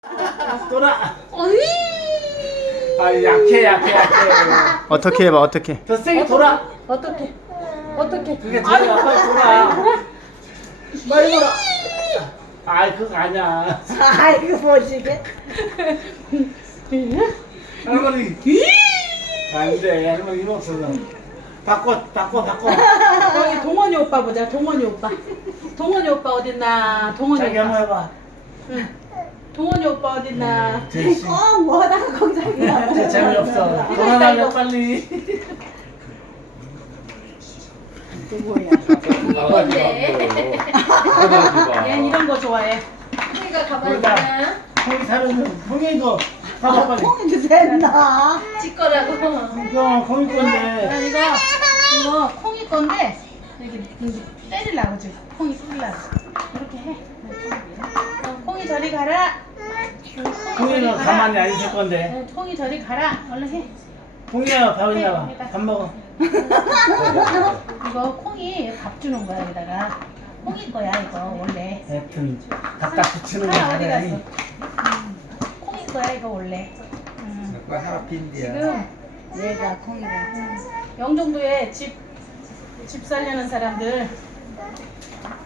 돌아. 어이. 아 약해. 어떻게 해봐 어떻게. 더 세게 돌아. 어떻게? 그게 돌아. 빨리 돌아. 빨리 돌아. 아이 그거 아니야. 아이고 뭐지게? 할머니. 안돼 할머니 이거 없어. 바꿔. 여기 동원이 오빠 보자. 동원이 오빠 어딨나? 동원이 자기 한번 오빠. 해봐. 응. 동원이 오빠 어딨나? 제시. 뭐다가 거기서 제 재미없어. 이거 그만하려 이거. 빨리. 얘는 이런 거 좋아해. 콩이가 가만히 놀다. 있잖아. 콩이 사면 콩이도 사봐 빨리. 콩이 됐나? 지 거라고. 이거 콩이 건데. 이거 콩이 건데 이렇게 때리려고 지금 콩이 때리려고 이렇게 해. 콩이 저리 가라. 콩이는 가만히 안 있을 건데. 콩이 저리 가라. 얼른 해. 콩이야 밥 있나 봐. 밥 먹어. 이거 콩이 밥 주는 거야 여기다가. 콩이 거야 이거 원래. 하여튼 갖다 붙이는 거 하나 어디 갔어? 잘해. 콩이 거야 이거 원래. 지금 얘가 콩이가. 영종도에 집 살려는 사람들